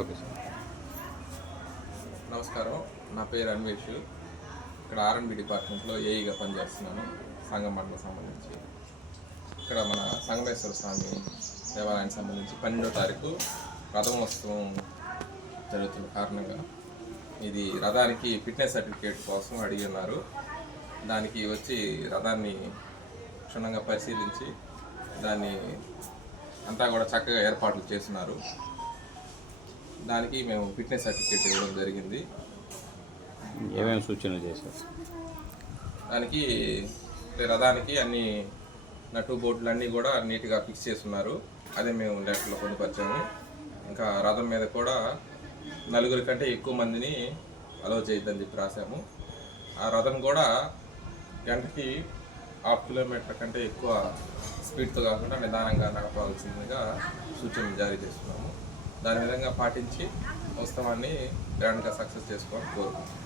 Okay sir. నమస్కారం, నా పేరు అన్వేష్. ఇక్కడ ఆర్ఎండ్బి డిపార్ట్మెంట్లో ఏఈగా పనిచేస్తున్నాను. సంగం మండలం సంబంధించి ఇక్కడ మన సంగమేశ్వర స్వామి దేవాలయానికి సంబంధించి 12వ తారీఖు రథమోత్సవం జరుగుతున్న కారణంగా ఇది రథానికి ఫిట్నెస్ సర్టిఫికేట్ కోసం అడిగి ఉన్నారు. దానికి వచ్చి రథాన్ని క్షుణ్ణంగా పరిశీలించి దాన్ని అంతా కూడా చక్కగా ఏర్పాట్లు చేస్తున్నారు. దానికి మేము ఫిట్నెస్ సర్టిఫికేట్ ఇవ్వడం జరిగింది. ఏమేమి సూచనలు చేశారు? దానికి రథానికి అన్ని నటు బోర్డులు అన్నీ కూడా నీట్గా ఫిక్స్ చేస్తున్నారు. అదే మేము లెటర్లో పొందుపరిచాము. ఇంకా రథం మీద కూడా 4 కంటే ఎక్కువ మందిని అలౌ చేయొద్దని చెప్పి రాసాము. ఆ రథం కూడా గంటకి 1/2 కిలోమీటర్ కంటే ఎక్కువ స్పీడ్తో కాకుండా నిదానంగా నడపాల్సిందిగా సూచనలు జారీ చేస్తున్నాము. దాని విధంగా పాటించి ఉత్సవాన్ని గ్రాండ్గా సక్సెస్ చేసుకోవాలని కోరుకుంటున్నాం.